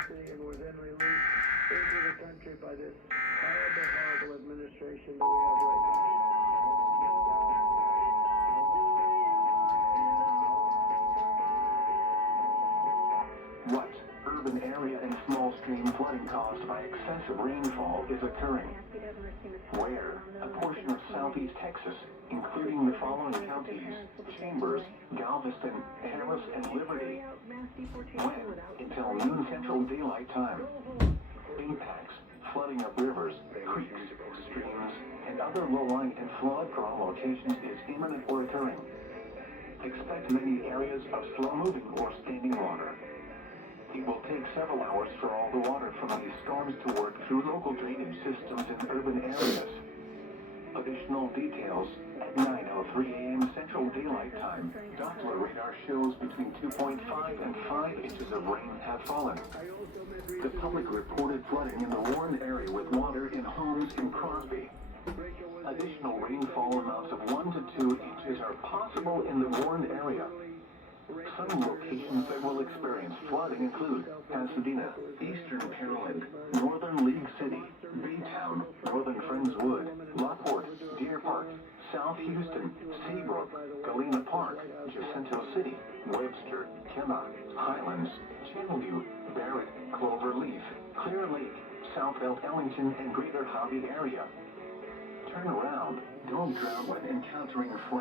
capacity and were then released into the country by this horrible, horrible administration that we have right now. What urban area and small stream flooding caused by excessive rainfall is occurring? Where a portion of southeast Texas, including the following counties: Chambers, Galveston, Harris, and Liberty. When? Until noon Central Daylight Time. Impacts: flooding of rivers, creeks, streams, and other low-lying and flood-prone locations is imminent or occurring. Expect many areas of slow-moving or standing water. It will take several hours for all the water from these storms to work through local drainage systems in urban areas. Additional details at 9:03 a.m. Central Daylight Time. Doppler radar shows between 2.5 and 5 inches of rain have fallen. The public reported flooding in the Warren area with water in homes in Crosby. Additional rainfall amounts of 1 to 2 inches are possible in the Warren area. Some locations that will experience flooding include Pasadena, Eastern Pearland, Northern League City, Baytown, Northern Friendswood, Lockport, Deer Park, South Houston, Seabrook, Galena Park, Jacinto City, Webster, Kenna, Highlands, Channelview, Barrett, Cloverleaf, Clear Lake, Southville, Ellington, and Greater Hobby area. Turn around. Don't drown when encountering flood.